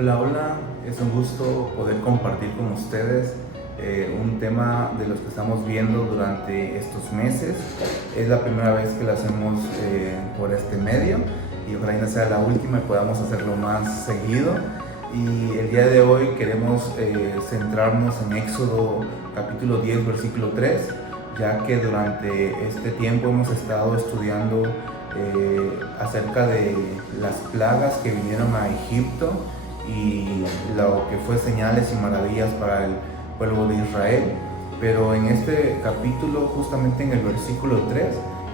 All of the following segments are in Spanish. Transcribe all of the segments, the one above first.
Hola, hola, es un gusto poder compartir con ustedes un tema de los que estamos viendo durante estos meses. Es la primera vez que lo hacemos por este medio y ojalá y no sea la última y podamos hacerlo más seguido. Y el día de hoy queremos centrarnos en Éxodo capítulo 10, versículo 3, ya que durante este tiempo hemos estado estudiando acerca de las plagas que vinieron a Egipto y lo que fue señales y maravillas para el pueblo de Israel. Pero en este capítulo, justamente en el versículo 3,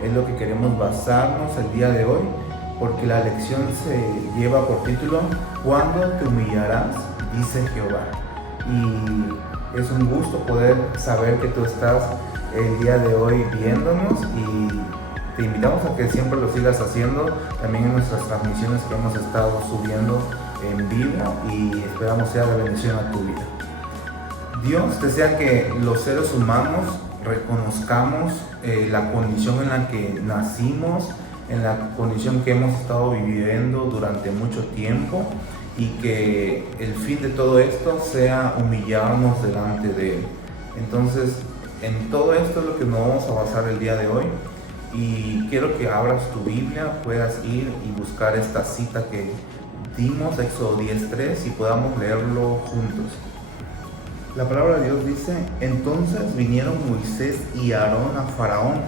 es lo que queremos basarnos el día de hoy, porque la lección se lleva por título ¿Cuándo te humillarás? Dice Jehová. Y es un gusto poder saber que tú estás el día de hoy viéndonos y te invitamos a que siempre lo sigas haciendo también en nuestras transmisiones que hemos estado subiendo en vivo y esperamos sea de bendición a tu vida. Dios desea que los seres humanos reconozcamos la condición en la que nacimos, en la condición que hemos estado viviendo durante mucho tiempo y que el fin de todo esto sea humillarnos delante de Él. Entonces, en todo esto es lo que nos vamos a basar el día de hoy y quiero que abras tu Biblia, puedas ir y buscar esta cita que dimos, Éxodo 10:3, y podamos leerlo juntos. La palabra de Dios dice: Entonces vinieron Moisés y Aarón a Faraón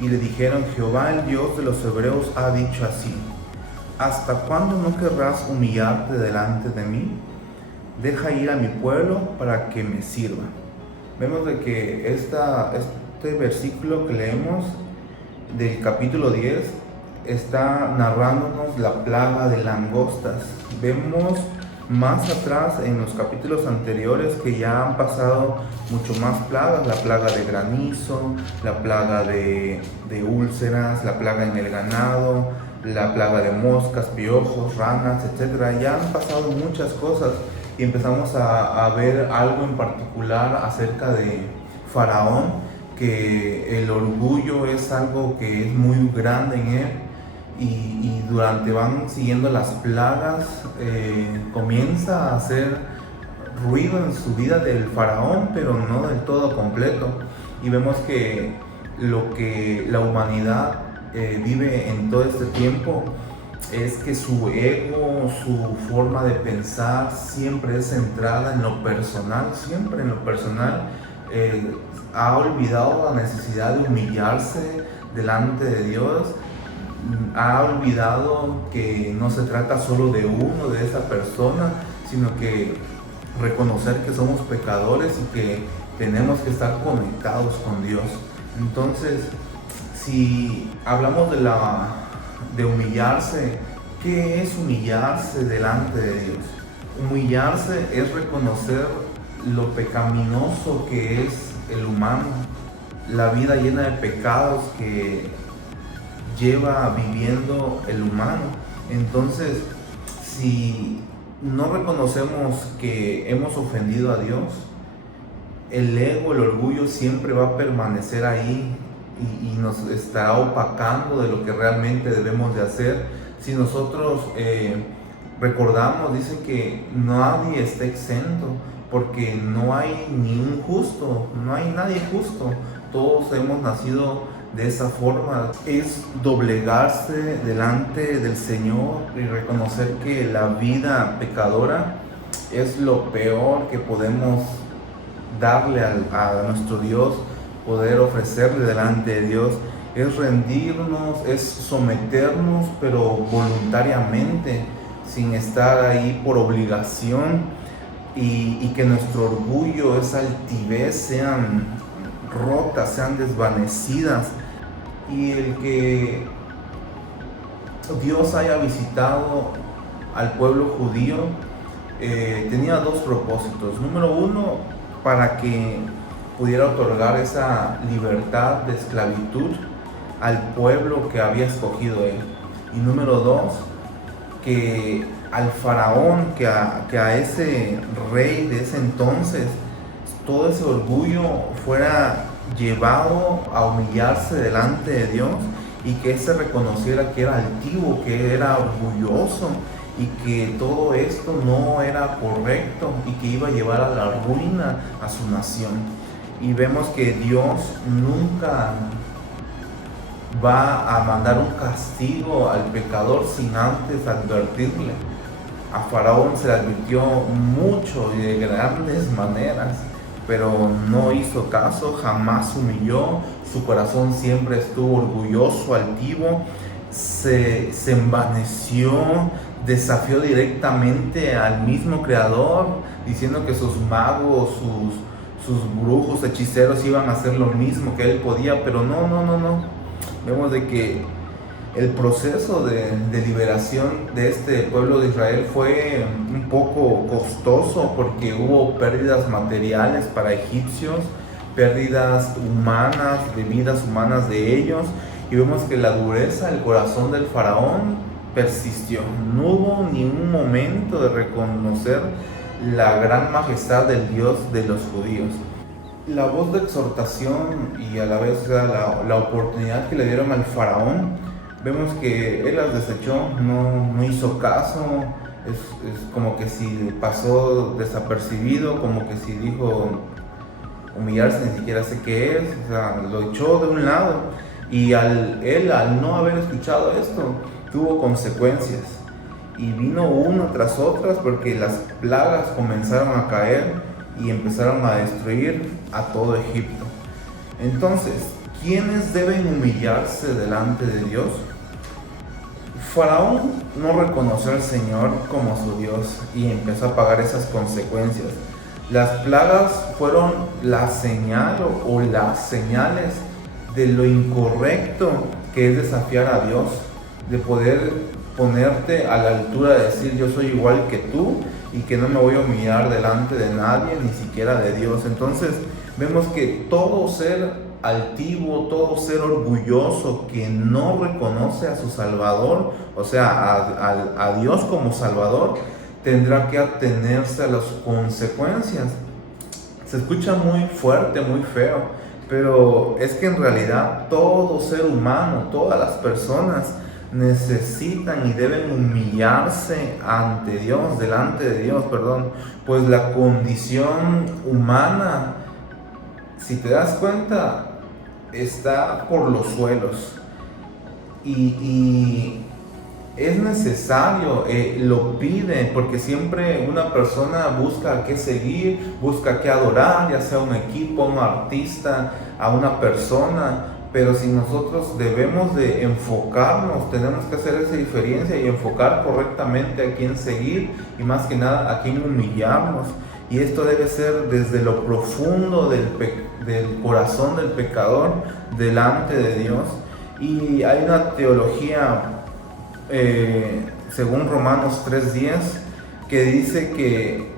y le dijeron: Jehová, el Dios de los hebreos, ha dicho así: ¿Hasta cuándo no querrás humillarte delante de mí? Deja ir a mi pueblo para que me sirva. Vemos de que este versículo que leemos del capítulo 10 está narrándonos la plaga de langostas. Vemos más atrás en los capítulos anteriores que ya han pasado mucho más plagas, la plaga de granizo, la plaga de úlceras, la plaga en el ganado, la plaga de moscas, piojos, ranas, etc. Ya han pasado muchas cosas y empezamos a ver algo en particular acerca de Faraón, que el orgullo es algo que es muy grande en él. Y durante van siguiendo las plagas, comienza a hacer ruido en su vida del faraón, pero no del todo completo. Y vemos que lo que la humanidad vive en todo este tiempo es que su ego, su forma de pensar siempre es centrada en lo personal, siempre en lo personal. Ha olvidado la necesidad de humillarse delante de Dios. Ha olvidado que no se trata solo de uno, de esa persona, sino que reconocer que somos pecadores y que tenemos que estar conectados con Dios. Entonces, si hablamos de humillarse, ¿qué es humillarse delante de Dios? Humillarse es reconocer lo pecaminoso que es el humano, la vida llena de pecados que lleva viviendo el humano. Entonces, si no reconocemos que hemos ofendido a Dios, el ego, el orgullo siempre va a permanecer ahí y nos estará opacando de lo que realmente debemos de hacer. Si nosotros recordamos, dice que nadie está exento, porque no hay ni un justo, no hay nadie justo. Todos hemos nacido de esa forma. Es doblegarse delante del Señor y reconocer que la vida pecadora es lo peor que podemos darle a nuestro Dios, poder ofrecerle delante de Dios. Es rendirnos, es someternos, pero voluntariamente, sin estar ahí por obligación, y que nuestro orgullo, esa altivez sean rotas, sean desvanecidas, y el que Dios haya visitado al pueblo judío tenía dos propósitos. Número uno, para que pudiera otorgar esa libertad de esclavitud al pueblo que había escogido él. Y número dos, que al faraón, que a ese rey de ese entonces, todo ese orgullo fuera llevado a humillarse delante de Dios y que éste reconociera que era altivo, que era orgulloso y que todo esto no era correcto y que iba a llevar a la ruina a su nación. Y vemos que Dios nunca va a mandar un castigo al pecador sin antes advertirle. A Faraón se le advirtió mucho y de grandes maneras, pero no hizo caso, jamás humilló, su corazón siempre estuvo orgulloso, altivo, se envaneció, desafió directamente al mismo Creador, diciendo que sus magos, sus brujos, hechiceros iban a hacer lo mismo que él podía, pero no. Vemos de que el proceso de liberación de este pueblo de Israel fue un poco costoso porque hubo pérdidas materiales para egipcios, pérdidas humanas, de vidas humanas de ellos, y vemos que la dureza del corazón del faraón persistió. No hubo ni un momento de reconocer la gran majestad del Dios de los judíos. La voz de exhortación y a la vez la oportunidad que le dieron al faraón, vemos que él las desechó, no hizo caso, es como que si pasó desapercibido, como que si dijo humillarse, ni siquiera sé qué es, o sea, lo echó de un lado, y él al no haber escuchado esto, tuvo consecuencias, y vino una tras otras porque las plagas comenzaron a caer y empezaron a destruir a todo Egipto. Entonces, ¿quiénes deben humillarse delante de Dios? Faraón no reconoció al Señor como su Dios y empezó a pagar esas consecuencias. Las plagas fueron la señal o las señales de lo incorrecto que es desafiar a Dios, de poder ponerte a la altura de decir yo soy igual que tú y que no me voy a humillar delante de nadie, ni siquiera de Dios. Entonces vemos que todo ser altivo, todo ser orgulloso que no reconoce a su Salvador, o sea, a Dios como Salvador, tendrá que atenerse a las consecuencias. Se escucha muy fuerte, muy feo, pero es que en realidad todo ser humano, todas las personas necesitan y deben humillarse ante Dios, delante de Dios, pues la condición humana, si te das cuenta, está por los suelos y es necesario, lo pide, porque siempre una persona busca a qué seguir, busca a qué adorar, ya sea un equipo, un artista, a una persona. Pero si nosotros debemos de enfocarnos, tenemos que hacer esa diferencia y enfocar correctamente a quién seguir y más que nada a quién humillarnos. Y esto debe ser desde lo profundo del corazón del pecador delante de Dios. Y hay una teología, según Romanos 3:10, que dice que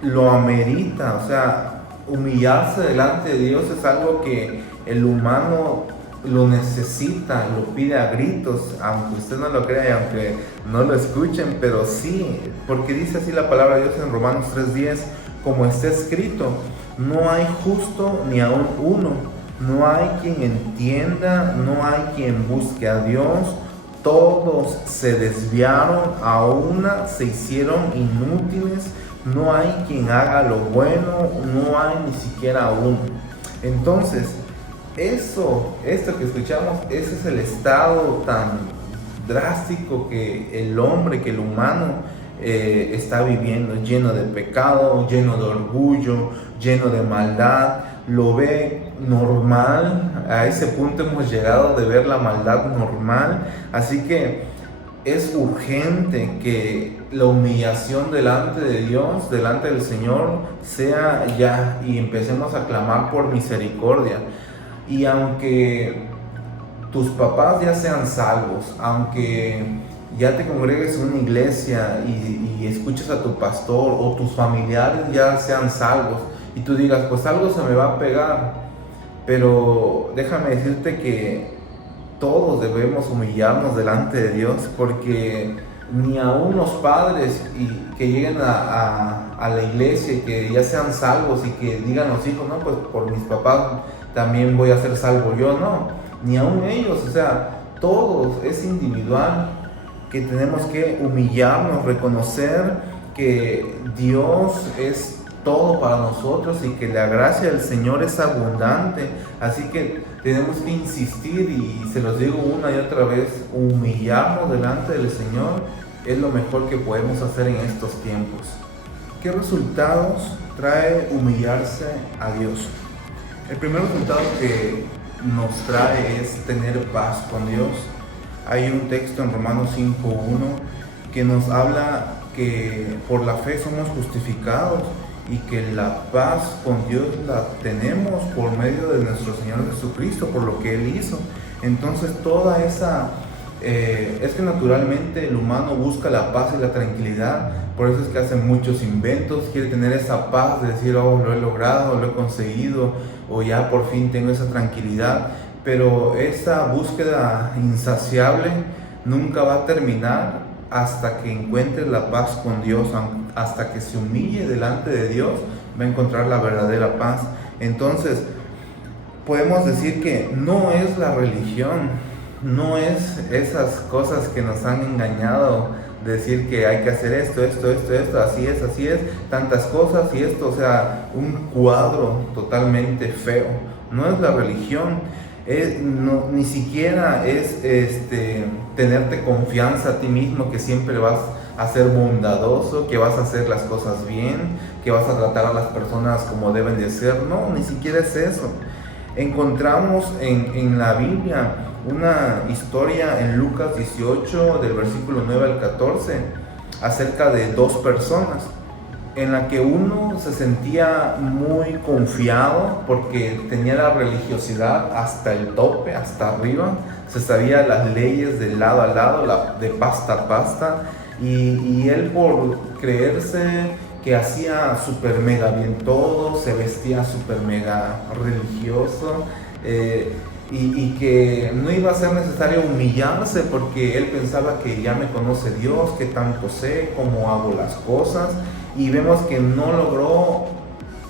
lo amerita, o sea, humillarse delante de Dios es algo que el humano lo necesita, lo pide a gritos, aunque usted no lo crea y aunque no lo escuchen, pero sí, porque dice así la palabra de Dios en Romanos 3:10, como está escrito, no hay justo ni aun uno, no hay quien entienda, no hay quien busque a Dios, todos se desviaron, a una se hicieron inútiles, no hay quien haga lo bueno, no hay ni siquiera uno. Entonces, esto que escuchamos, ese es el estado tan drástico que el hombre, que el humano está viviendo, lleno de pecado, lleno de orgullo, lleno de maldad, lo ve normal. A ese punto hemos llegado de ver la maldad normal, así que es urgente que la humillación delante de Dios, delante del Señor, sea ya y empecemos a clamar por misericordia. Y aunque tus papás ya sean salvos, aunque ya te congregues en una iglesia y escuches a tu pastor, o tus familiares ya sean salvos y tú digas, pues algo se me va a pegar, pero déjame decirte que todos debemos humillarnos delante de Dios, porque ni aún los padres que lleguen a la iglesia y que ya sean salvos y que digan los hijos, no, pues por mis papás también voy a ser salvo yo, no, ni aún ellos, o sea, todos, es individual, que tenemos que humillarnos, reconocer que Dios es todo para nosotros y que la gracia del Señor es abundante. Así que tenemos que insistir, y se los digo una y otra vez, humillarnos delante del Señor es lo mejor que podemos hacer en estos tiempos. ¿Qué resultados trae humillarse a Dios? El primer resultado que nos trae es tener paz con Dios. Hay un texto en Romanos 5:1 que nos habla que por la fe somos justificados y que la paz con Dios la tenemos por medio de nuestro Señor Jesucristo, por lo que Él hizo. Entonces toda esa... es que naturalmente el humano busca la paz y la tranquilidad, por eso es que hace muchos inventos, quiere tener esa paz de decir, oh, lo he logrado, lo he conseguido, o ya por fin tengo esa tranquilidad, pero esa búsqueda insaciable nunca va a terminar hasta que encuentre la paz con Dios, hasta que se humille delante de Dios, va a encontrar la verdadera paz. Entonces, podemos decir que no es la religión, no es esas cosas que nos han engañado, decir que hay que hacer esto, así es, tantas cosas y esto, o sea, un cuadro totalmente feo. No es la religión. Ni siquiera es tenerte confianza a ti mismo, que siempre vas a ser bondadoso, que vas a hacer las cosas bien, que vas a tratar a las personas como deben de ser. No, ni siquiera es eso. Encontramos en la Biblia una historia en Lucas 18, del versículo 9 al 14, acerca de dos personas, en la que uno se sentía muy confiado porque tenía la religiosidad hasta el tope, hasta arriba, se sabía las leyes de lado a lado, de pasta a pasta, y él, por creerse que hacía súper mega bien todo, se vestía súper mega religioso, y que no iba a ser necesario humillarse porque él pensaba que ya me conoce Dios, que tanto sé, cómo hago las cosas, y vemos que no logró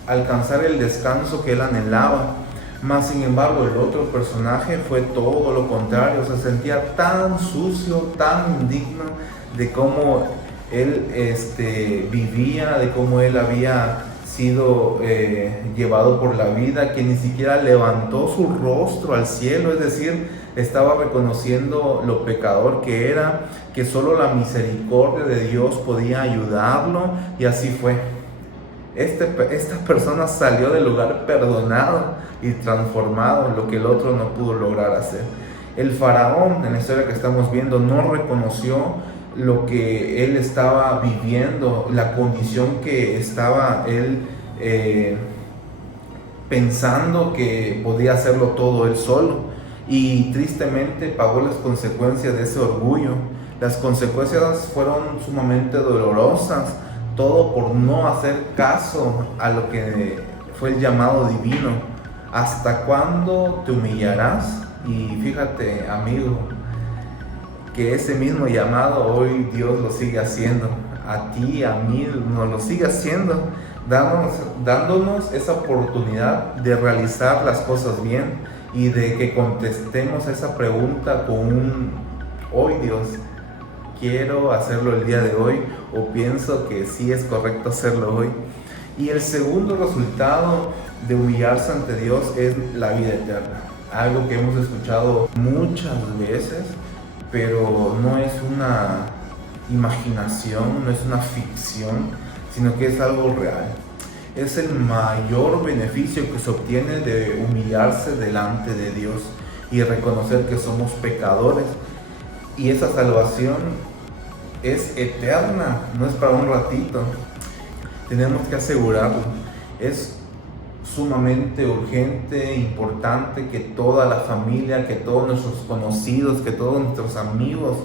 alcanzar el descanso que él anhelaba. Mas sin embargo, el otro personaje fue todo lo contrario, se sentía tan sucio, tan indigno de cómo él vivía, de cómo él había sido llevado por la vida, que ni siquiera levantó su rostro al cielo, es decir, estaba reconociendo lo pecador que era, que solo la misericordia de Dios podía ayudarlo, y así fue. Esta persona salió del lugar perdonado y transformado en lo que el otro no pudo lograr hacer. El faraón, en la historia que estamos viendo, no reconoció lo que él estaba viviendo, la condición que estaba él pensando que podía hacerlo todo él solo, y tristemente pagó las consecuencias de ese orgullo. Las consecuencias fueron sumamente dolorosas, todo por no hacer caso a lo que fue el llamado divino. ¿Hasta cuándo te humillarás? Y fíjate, amigo, que ese mismo llamado hoy Dios lo sigue haciendo, a ti, a mí, nos lo sigue haciendo, dándonos esa oportunidad de realizar las cosas bien y de que contestemos esa pregunta con un: hoy Dios, quiero hacerlo el día de hoy, o pienso que sí es correcto hacerlo hoy. Y el segundo resultado de humillarse ante Dios es la vida eterna, algo que hemos escuchado muchas veces, pero no es una imaginación, no es una ficción, sino que es algo real. Es el mayor beneficio que se obtiene de humillarse delante de Dios y reconocer que somos pecadores. Y esa salvación es eterna, no es para un ratito. Tenemos que asegurarlo. Es sumamente urgente, importante que toda la familia, que todos nuestros conocidos, que todos nuestros amigos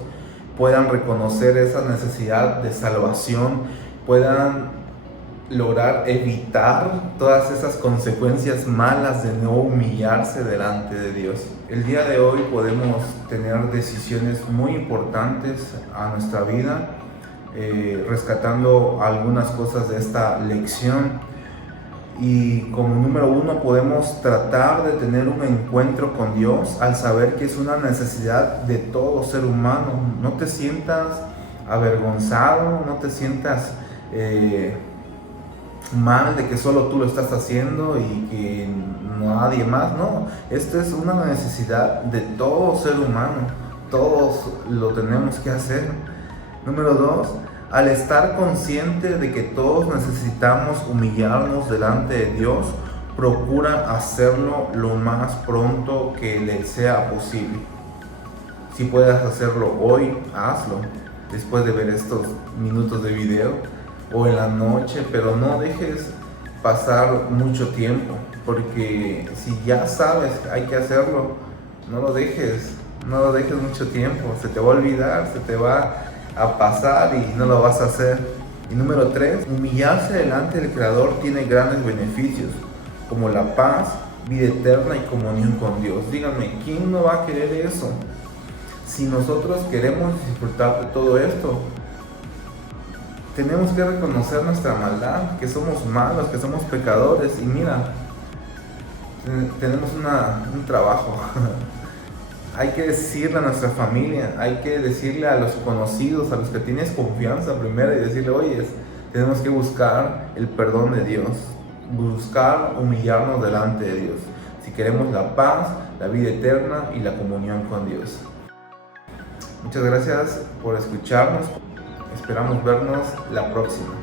puedan reconocer esa necesidad de salvación, puedan lograr evitar todas esas consecuencias malas de no humillarse delante de Dios. El día de hoy podemos tener decisiones muy importantes a nuestra vida, rescatando algunas cosas de esta lección. Y como número uno podemos tratar de tener un encuentro con Dios al saber que es una necesidad de todo ser humano. No te sientas avergonzado, no te sientas mal de que solo tú lo estás haciendo y que nadie más. No, esto es una necesidad de todo ser humano. Todos lo tenemos que hacer. Número dos, al estar consciente de que todos necesitamos humillarnos delante de Dios, procura hacerlo lo más pronto que le sea posible. Si puedes hacerlo hoy, hazlo, después de ver estos minutos de video, o en la noche, pero no dejes pasar mucho tiempo, porque si ya sabes que hay que hacerlo, no lo dejes mucho tiempo, se te va a olvidar, se te va a pasar y no lo vas a hacer. Y número 3, humillarse delante del Creador tiene grandes beneficios, como la paz, vida eterna y comunión con Dios. Díganme, ¿quién no va a querer eso? Si nosotros queremos disfrutar de todo esto, tenemos que reconocer nuestra maldad, que somos malos, que somos pecadores. Y mira, tenemos un trabajo. Hay que decirle a nuestra familia, hay que decirle a los conocidos, a los que tienes confianza primero, y decirle, oye, tenemos que buscar el perdón de Dios, buscar humillarnos delante de Dios, si queremos la paz, la vida eterna y la comunión con Dios. Muchas gracias por escucharnos, esperamos vernos la próxima.